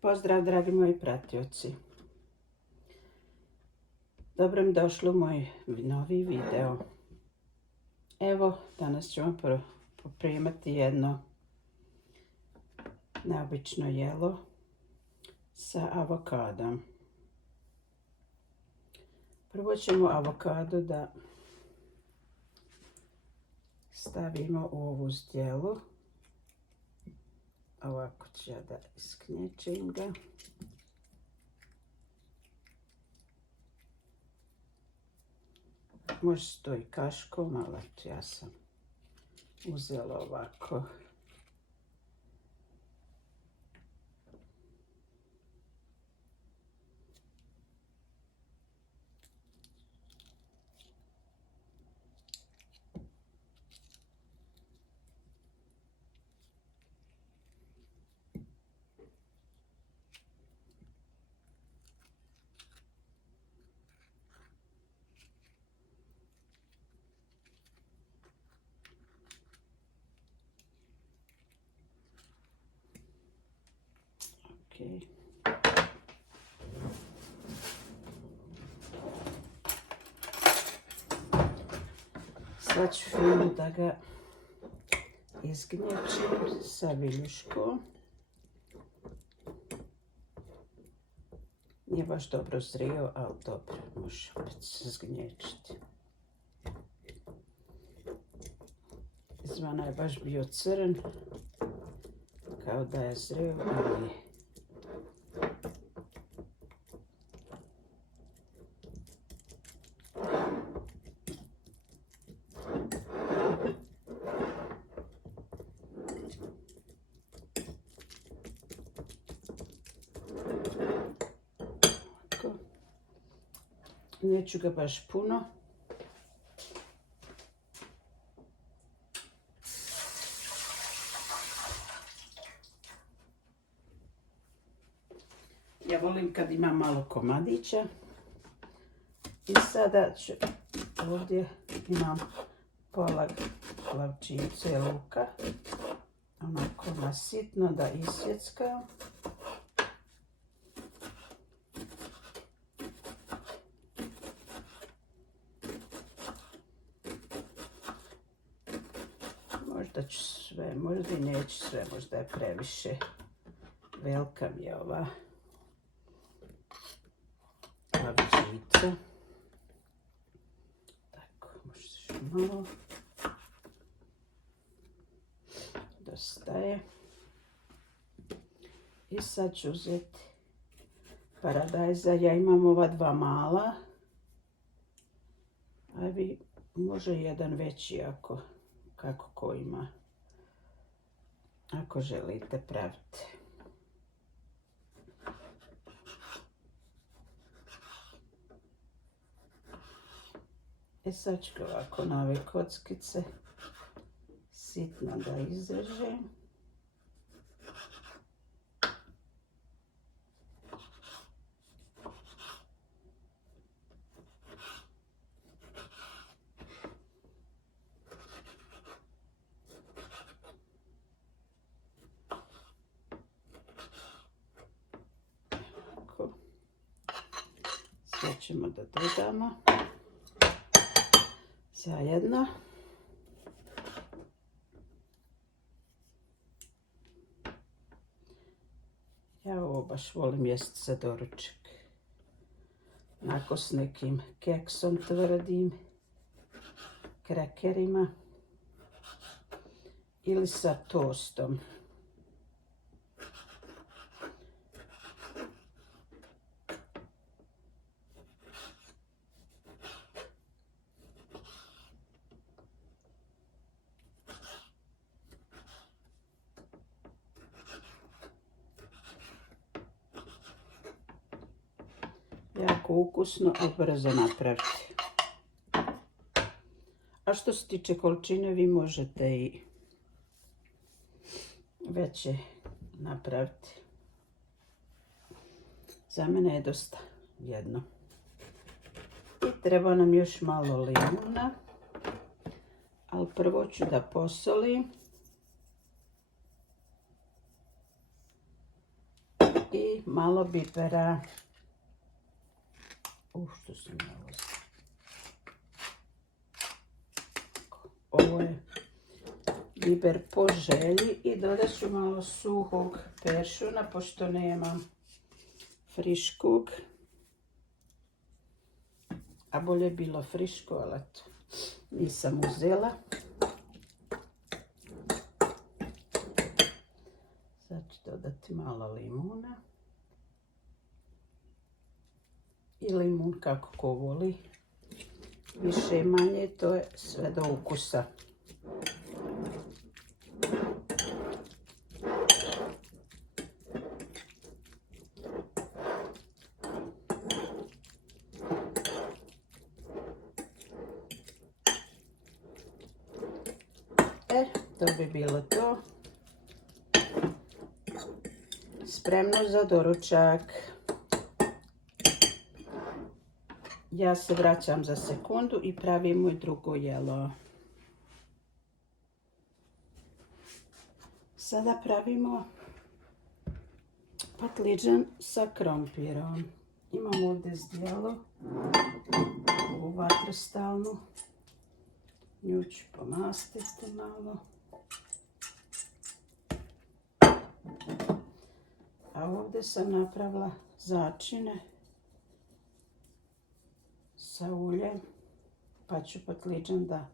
Pozdrav dragi moji pratioci. Dobro mi došli u moj novi video. Evo, danas ćemo pripremati jedno neobično jelo sa avokadom. Prvo ćemo avokado da stavimo u ovu zdjelu. Ovako ću ja da isknječim ga. Može to i kaškom, ali ja sam uzela ovako. Okay. Sad ću fino da ga izgnječim sa viljuškom. Nije baš dobro zrio, ali dobro, može opet se zgnječiti. Izvana je baš bio crn, kao da je zrio, ali nije. Neću ga baš puno. Ja volim kad ima malo komadića. I sada ću, ovdje imam pola glavčice luka. Onako nasitno da isjeckam. Možda ću sve, možda i neću sve, možda je previše. Velika mi je ova glavčica. Tako, možda još malo. Dosta je. I sad ću uzeti paradajza. Ja imam ova dva mala. A vi može jedan veći kako ko ima. Ako želite praviti. Sad ću ovako na ove kockice sitno da izrežem. Sve ćemo da dodamo zajedno. Ja ovo baš volim jesti za doručak. Onako s nekim keksom tvrdim, krekerima ili sa tostom. Jako ukusno i brzo napraviti. A što se tiče količine, vi možete i veće napraviti. Za mene je dosta jedno. I treba nam još malo limuna. Ali prvo ću da posolim. i malo bibera. Što sam ovo? Ovo je biber po želji i dodat ću malo suhog peršuna pošto nemam friškog. A bolje bilo friško, ali eto, nisam uzela. Sad ću dodati malo limuna. I limun kako ko voli. Više manje, to je sve do ukusa. To bi bilo to. Spremno za doručak. Ja se vraćam za sekundu i pravim moj drugo jelo. Sada pravimo patliđan sa krompirom. Imam ovdje zdjelo, ovu vatrostalnu. Nju ću pomastiti malo. A ovdje sam napravila začine sa uljem, pa ću patliđan da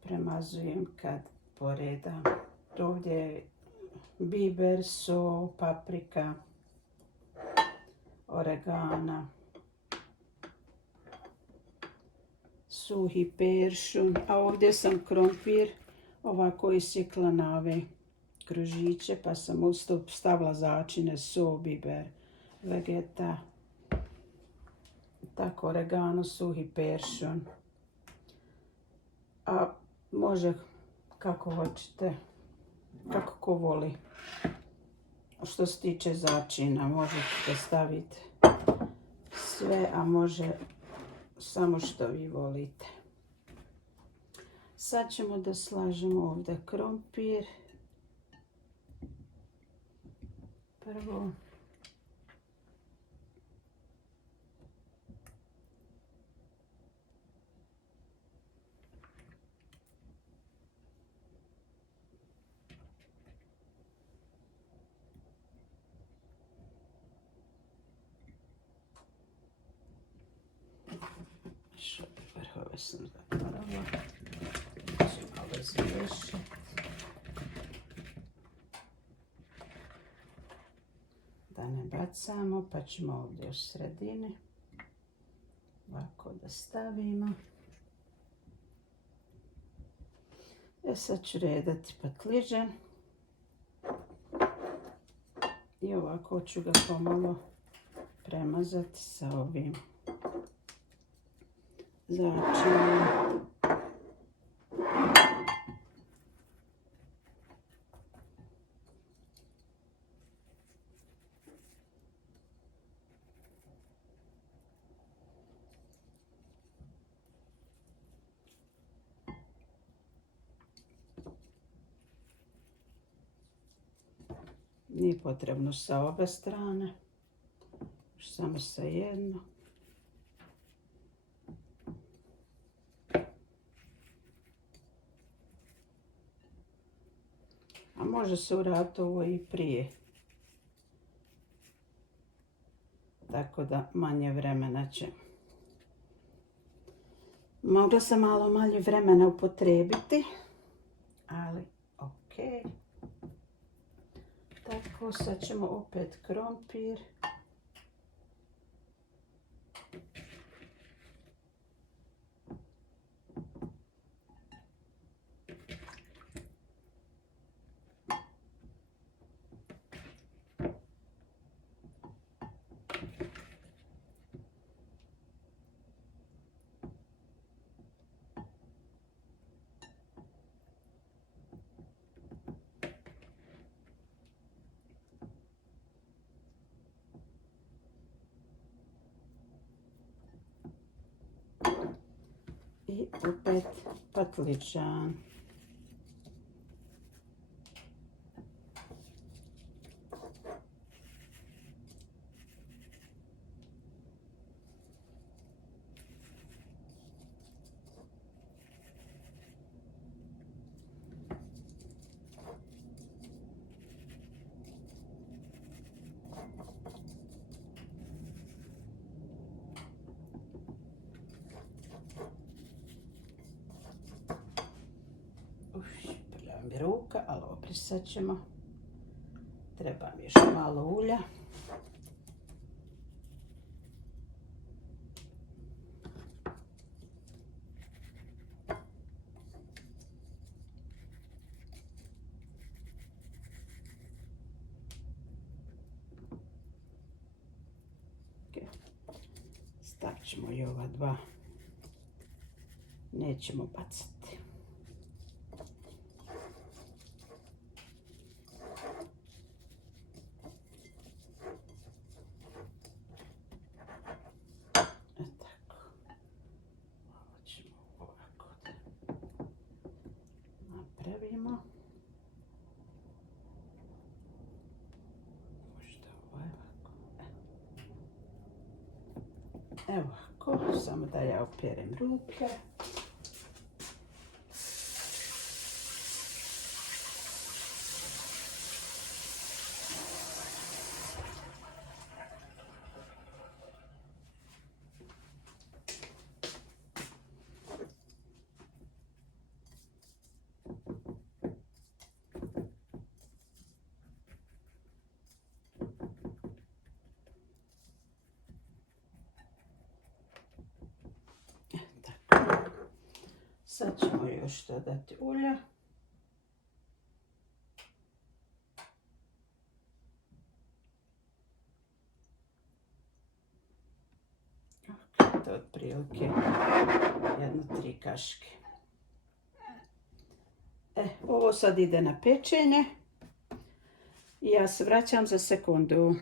premazujem kad poredam. Ovdje je biber, so, paprika, oregana, suhi peršun, a ovdje sam krompir ovako isjekla na ove kružiće, pa sam usto stavila začine, so, biber, vegeta, tako oregano, suhi peršun. A može kako hoćete, kako ko voli. Što se tiče začina, možete staviti sve, a može samo što vi volite. Sad ćemo da slažemo ovdje krompir. Prvo vrhove sam zaparala. Ću malo izvješiti. Da ne bacamo, pa ćemo ovdje u sredini ovako da stavimo. Sad ću redati patliđan i ovako ću ga pomalo premazati sa ovim začinom. Nije potrebno sa obe strane, samo sa jedno. A može se uraditi ovo i prije. Tako da manje vremena će. Mogla sam malo manje vremena upotrijebiti, ali ok. Tako, sad ćemo opet krompir. I opet patliđan. Namirisat ćemo. Treba mi još malo ulja. Stavit ćemo i ova dva. Nećemo bacati. Tako. Ovo ćemo ovako da napravimo. Možda ovako. Evo ovako, samo da ja operem ruke. Sad ćemo još dodati ulja. To je otprilike 1-3 kašike. Ovo sad ide na pečenje. I ja se vraćam za sekundu.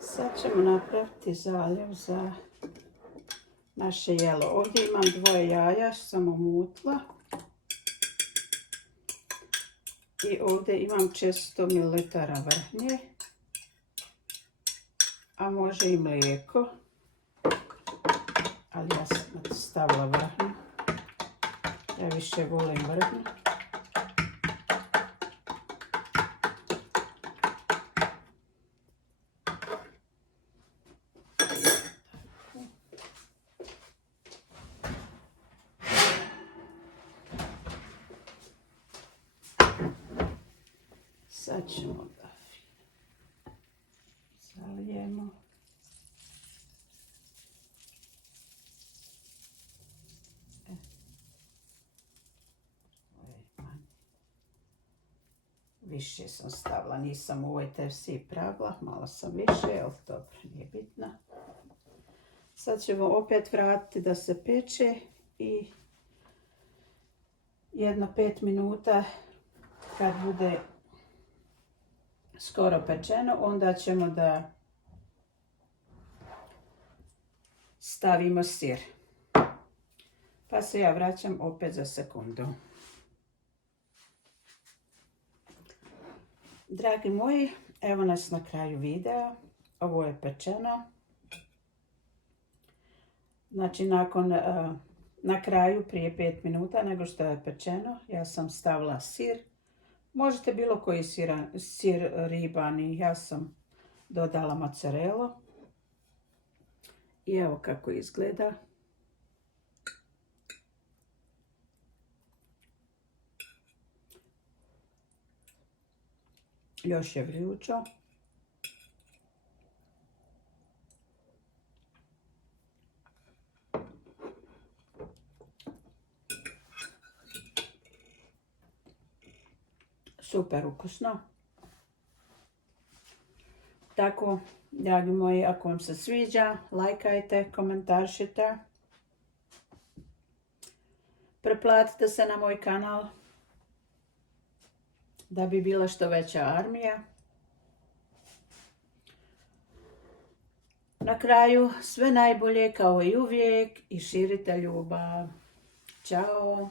Sad ćemo napraviti zaljev za naše jelo. Ovdje imam 2 jaja što sam omutla. I ovdje imam 400 ml vrhnje. A može i mlijeko. Ali ja sam stavila vrhnju. Ja više volim vrhnju. Sad ćemo da zalijemo. Više sam stavila, nisam u ovoj tepsiji pravila, malo sam više, ali dobro, nije bitno. Sad ćemo opet vratiti da se peče i jedno 5 minuta kad bude skoro pečeno, onda ćemo da stavimo sir. Pa se ja vraćam opet za sekundu. Dragi moji, evo nas na kraju videa. Ovo je pečeno. Znači na kraju prije 5 minuta nego što je pečeno, ja sam stavila sir. Možete bilo koji sir ribani, ja sam dodala mozzarelu. I evo kako izgleda. Još je vrućo. Super ukusno. Tako, dragi moji, ako vam se sviđa, lajkajte, komentaršite. Preplatite se na moj kanal da bi bila što veća armija. Na kraju sve najbolje kao i uvijek i širite ljubav. Ćao!